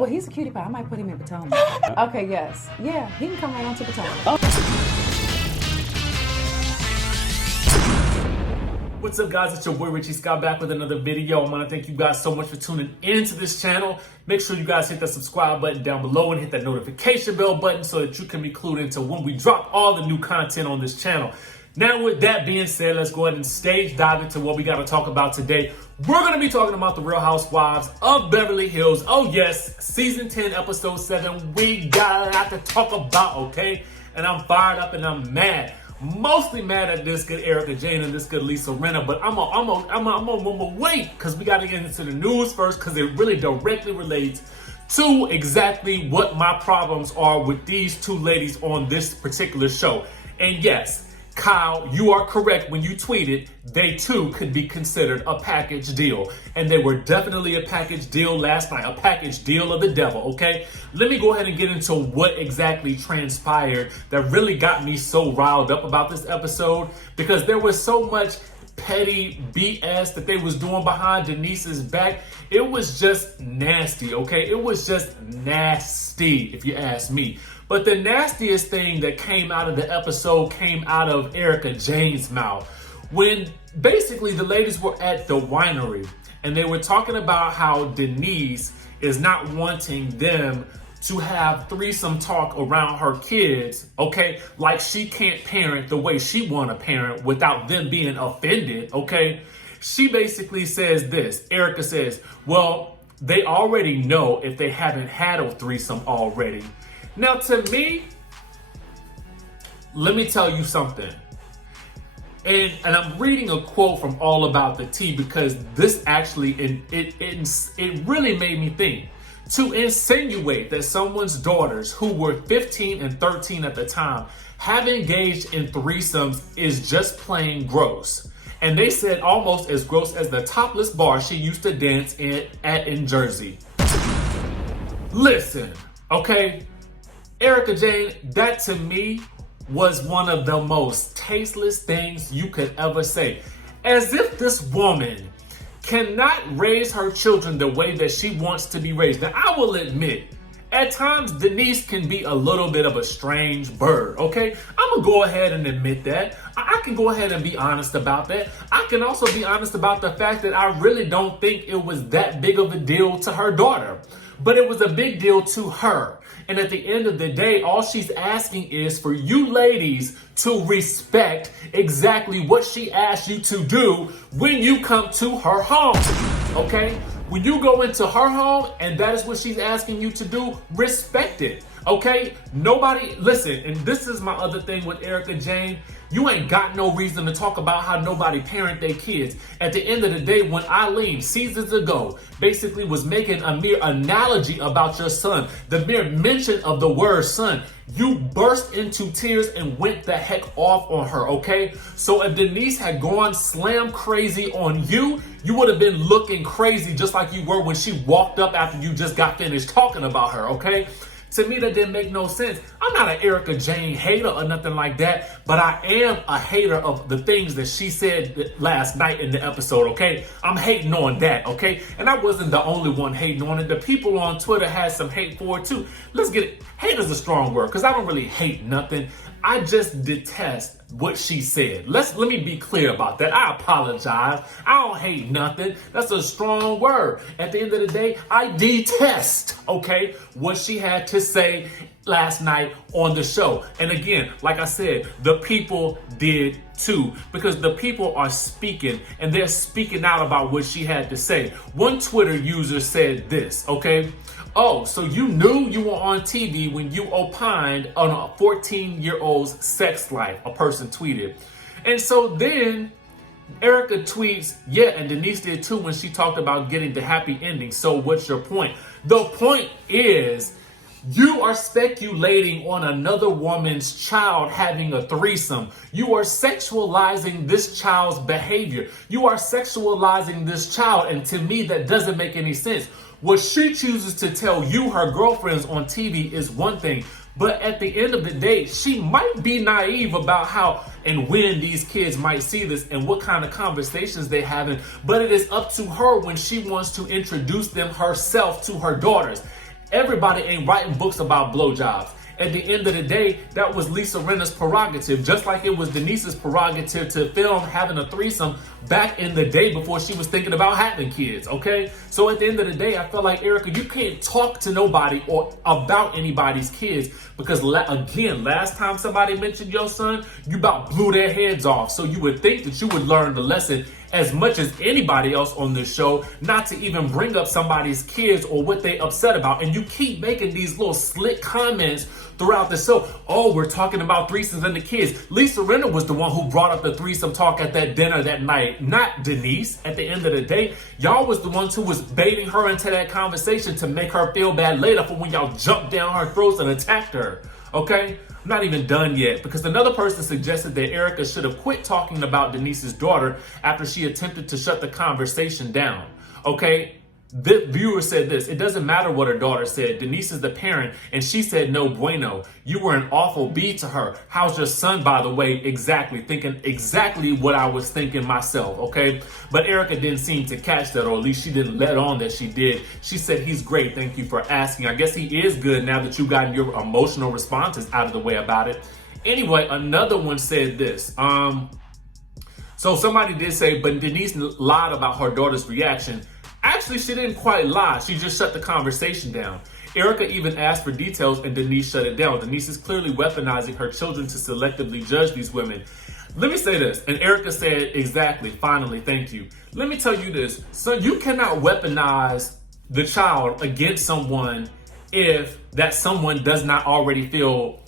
Well, he's a cutie pie. I might put him in Potomac. Okay, yes. Yeah, he can come right on to Potomac. What's up, guys? It's your boy Richie Scott back with another video. I want to thank you guys so much for tuning into this channel. Make sure you guys hit that subscribe button down below and hit that notification bell button so that you can be clued into when we drop all the new content on this channel. Now, with that being said, let's go ahead and stage dive into what we got to talk about today. We're going to be talking about the Real Housewives of Beverly Hills. Oh yes, season 10, episode 7. We got a lot to talk about, okay? And I'm fired up and I'm mad. Mostly mad at this good Erika Jayne and this good Rinna, but I'm gonna wait because we got to get into the news first because it really directly relates to exactly what my problems are with these two ladies on this particular show. And yes, Kyle, you are correct when you tweeted they too could be considered a package deal. And they were definitely a package deal last night, a package deal of the devil, okay? Let me go ahead and get into what exactly transpired that really got me so riled up about this episode, because there was so much petty BS that they was doing behind Denise's back. It was just nasty, okay? It was just nasty, if you ask me. But the nastiest thing that came out of the episode came out of Erika Jayne's mouth. When basically the ladies were at the winery and they were talking about how Denise is not wanting them to have threesome talk around her kids, okay? Like she can't parent the way she want to parent without them being offended, okay? She basically says this. Erika says, well, they already know if they haven't had a threesome already. Now, to me, let me tell you something. And I'm reading a quote from All About the Tea because this actually, it really made me think. To insinuate that someone's daughters, who were 15 and 13 at the time, have engaged in threesomes is just plain gross. And they said almost as gross as the topless bar she used to dance in Jersey. Listen, okay? Erika Jayne, that to me was one of the most tasteless things you could ever say. As if this woman cannot raise her children the way that she wants to be raised. Now, I will admit, at times Denise can be a little bit of a strange bird, okay? I'm gonna go ahead and admit that. I can go ahead and be honest about that. I can also be honest about the fact that I really don't think it was that big of a deal to her daughter. But it was a big deal to her. And at the end of the day, all she's asking is for you ladies to respect exactly what she asked you to do when you come to her home, okay? When you go into her home and that is what she's asking you to do, respect it, okay? Nobody, listen, and this is my other thing with Erika Jayne. You ain't got no reason to talk about how nobody parent their kids. At the end of the day, when Eileen, seasons ago, basically was making a mere analogy about your son, the mere mention of the word son, you burst into tears and went the heck off on her, okay? So if Denise had gone slam crazy on you, you would have been looking crazy just like you were when she walked up after you just got finished talking about her, okay? To me, that didn't make no sense. I'm not an Erika Jayne hater or nothing like that, but I am a hater of the things that she said last night in the episode, okay? I'm hating on that, okay? And I wasn't the only one hating on it. The people on Twitter had some hate for it too. Let's get it. Hate is a strong word because I don't really hate nothing. I just detest what she said. Let me be clear about that. I apologize. I don't hate nothing. That's a strong word. At the end of the day, I detest, okay, what she had to say last night on the show. And again, like I said, the people did too, because the people are speaking and they're speaking out about what she had to say. One Twitter user said this, okay? Oh, so you knew you were on TV when you opined on a 14-year-old's sex life, a person tweeted. And so then Erika tweets, yeah, and Denise did too when she talked about getting the happy ending. So what's your point? The point is you are speculating on another woman's child having a threesome. You are sexualizing this child's behavior. You are sexualizing this child. And to me, that doesn't make any sense. What she chooses to tell you, her girlfriends on TV, is one thing. But at the end of the day, she might be naive about how and when these kids might see this and what kind of conversations they're having. But it is up to her when she wants to introduce them herself to her daughters. Everybody ain't writing books about blowjobs. At the end of the day, that was Lisa Rinna's prerogative, just like it was Denise's prerogative to film having a threesome back in the day before she was thinking about having kids, okay? So at the end of the day, I feel like, Erika, you can't talk to nobody or about anybody's kids because, again, last time somebody mentioned your son, you about blew their heads off. So you would think that you would learn the lesson as much as anybody else on this show, not to even bring up somebody's kids or what they upset about. And you keep making these little slick comments throughout the show. Oh, we're talking about threesomes and the kids. Lisa Rinna was the one who brought up the threesome talk at that dinner that night, not Denise. At the end of the day, y'all was the ones who was baiting her into that conversation to make her feel bad later for when y'all jumped down her throats and attacked her, okay? I'm not even done yet because another person suggested that Erika should have quit talking about Denise's daughter after she attempted to shut the conversation down. Okay, the viewer said this: it doesn't matter what her daughter said. Denise is the parent and she said no bueno. You were an awful B to her. How's your son, by the way? Exactly, thinking exactly what I was thinking myself, okay? But Erika didn't seem to catch that, or at least she didn't let on that she did. She said, he's great, thank you for asking. I guess he is good now that you've gotten your emotional responses out of the way about it. Anyway, another one said this. So somebody did say, but Denise lied about her daughter's reaction. Actually, she didn't quite lie. She just shut the conversation down. Erika even asked for details and Denise shut it down. Denise is clearly weaponizing her children to selectively judge these women. Let me say this, and Erika said, exactly, finally, thank you. Let me tell you this, son, you cannot weaponize the child against someone if that someone does not already feel,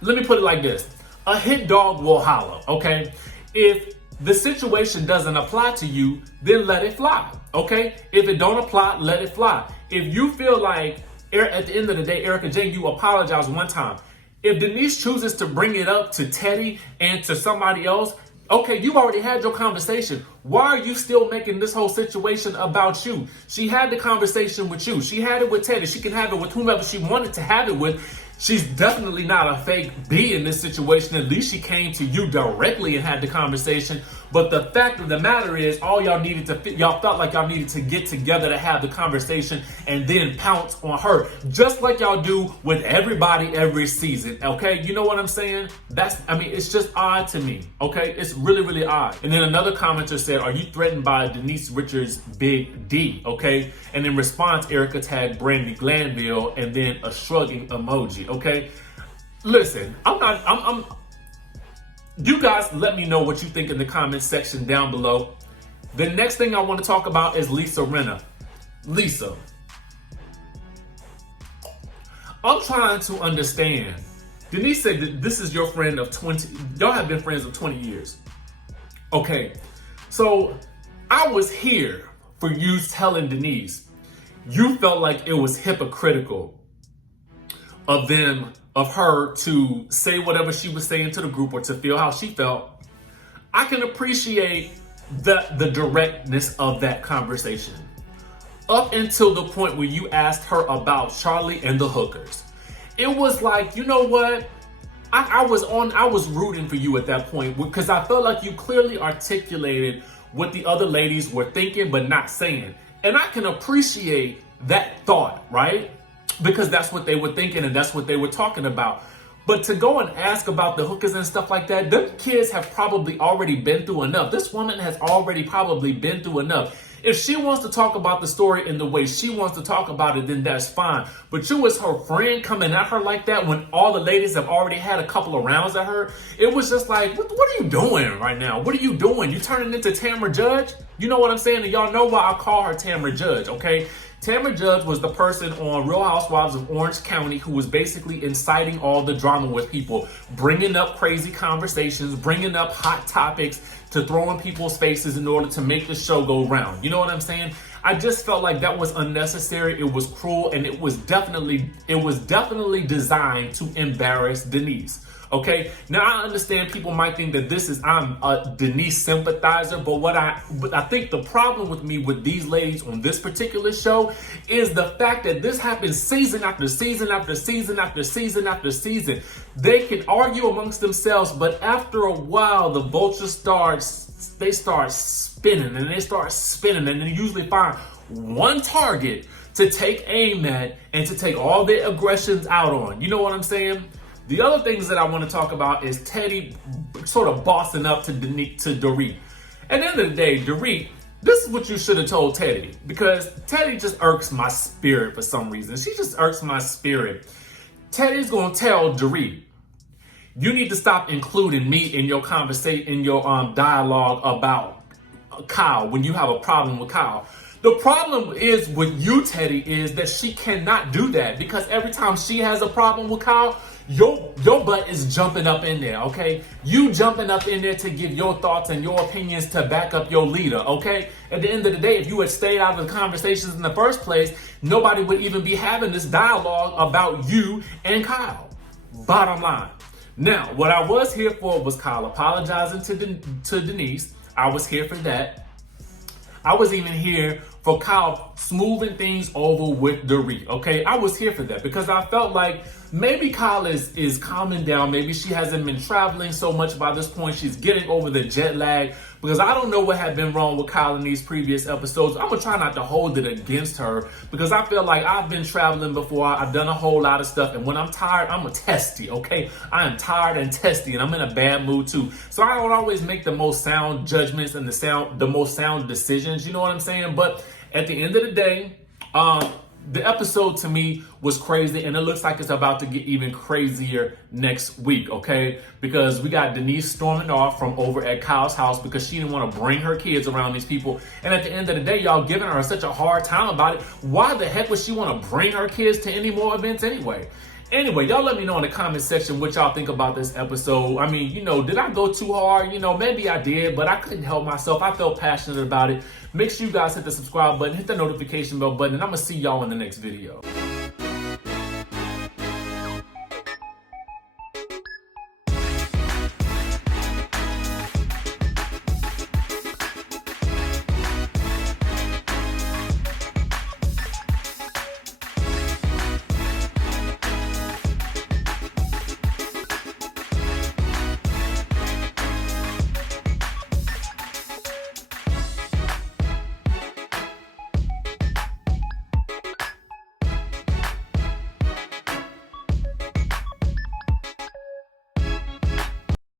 let me put it like this, a hit dog will holler, okay? If the situation doesn't apply to you, then let it fly, okay? If it don't apply, let it fly. If you feel like, at the end of the day, Erika Jayne, you apologize one time. If Denise chooses to bring it up to Teddy and to somebody else, okay, you've already had your conversation. Why are you still making this whole situation about you? She had the conversation with you. She had it with Teddy. She can have it with whomever she wanted to have it with. She's definitely not a fake B in this situation. At least she came to you directly and had the conversation. But the fact of the matter is, all y'all felt like y'all needed to get together to have the conversation and then pounce on her, just like y'all do with everybody every season. Okay, you know what I'm saying? It's just odd to me. Okay, it's really, really odd. And then another commenter said, "Are you threatened by Denise Richards' big D?" Okay, and in response, Erika tagged Brandy Glanville and then a shrugging emoji. Okay, listen, you guys let me know what you think in the comments section down below. The next thing I want to talk about is Lisa Rinna. Lisa, I'm trying to understand. Denise said that this is your friend of 20, y'all have been friends of 20 years. Okay, so I was here for you telling Denise you felt like it was hypocritical of her to say whatever she was saying to the group or to feel how she felt. I can appreciate the directness of that conversation. Up until the point where you asked her about Charlie and the hookers. It was like, you know what? I was rooting for you at that point because I felt like you clearly articulated what the other ladies were thinking but not saying. And I can appreciate that thought, right? Because that's what they were thinking and that's what they were talking about. But to go and ask about the hookers and stuff like that, them kids have probably already been through enough. This woman has already probably been through enough. If she wants to talk about the story in the way she wants to talk about it, then that's fine. But you as her friend coming at her like that when all the ladies have already had a couple of rounds at her, it was just like, what are you doing right now? What are you doing? You turning into Tamra Judge? You know what I'm saying? And y'all know why I call her Tamra Judge, okay? Tamra Judge was the person on Real Housewives of Orange County who was basically inciting all the drama with people, bringing up crazy conversations, bringing up hot topics to throw in people's faces in order to make the show go round. You know what I'm saying? I just felt like that was unnecessary. It was cruel, and it was definitely designed to embarrass Denise. Okay, now I understand people might think that I'm a Denise sympathizer, but I think the problem with me with these ladies on this particular show is the fact that this happens season after season after season after season after season. They can argue amongst themselves, but after a while, the vultures start spinning, and they usually find one target to take aim at and to take all their aggressions out on. You know what I'm saying? The other things that I want to talk about is Teddy sort of bossing up to Dorit. At the end of the day, Dorit, this is what you should have told Teddy, because Teddy just irks my spirit for some reason. She just irks my spirit. Teddy's gonna tell Dorit, you need to stop including me in your conversation, in your dialogue about Kyle when you have a problem with Kyle. The problem is with you, Teddy, is that she cannot do that, because every time she has a problem with Kyle, your butt is jumping up in there, okay? You jumping up in there to give your thoughts and your opinions to back up your leader, okay? At the end of the day, if you had stayed out of the conversations in the first place, nobody would even be having this dialogue about you and Kyle. Bottom line. Now, what I was here for was Kyle apologizing to Denise. I was here for that. I was even here for Kyle smoothing things over with Dorit, okay? I was here for that because I felt like maybe Kyle is calming down. Maybe she hasn't been traveling so much by this point. She's getting over the jet lag, because I don't know what had been wrong with Kyle in these previous episodes. I'm gonna try not to hold it against her, because I feel like I've been traveling before. I've done a whole lot of stuff, and when I'm tired, I'm a testy, okay? I am tired and testy, and I'm in a bad mood too. So I don't always make the most sound judgments and the most sound decisions, you know what I'm saying? But at the end of the day, the episode to me was crazy, and it looks like it's about to get even crazier next week, okay? Because we got Denise storming off from over at Kyle's house because she didn't want to bring her kids around these people. And at the end of the day, y'all giving her such a hard time about it. Why the heck would she want to bring her kids to any more events anyway? Anyway, y'all let me know in the comment section what y'all think about this episode. I mean, you know, did I go too hard? You know, maybe I did, but I couldn't help myself. I felt passionate about it. Make sure you guys hit the subscribe button, hit the notification bell button, and I'm going to see y'all in the next video.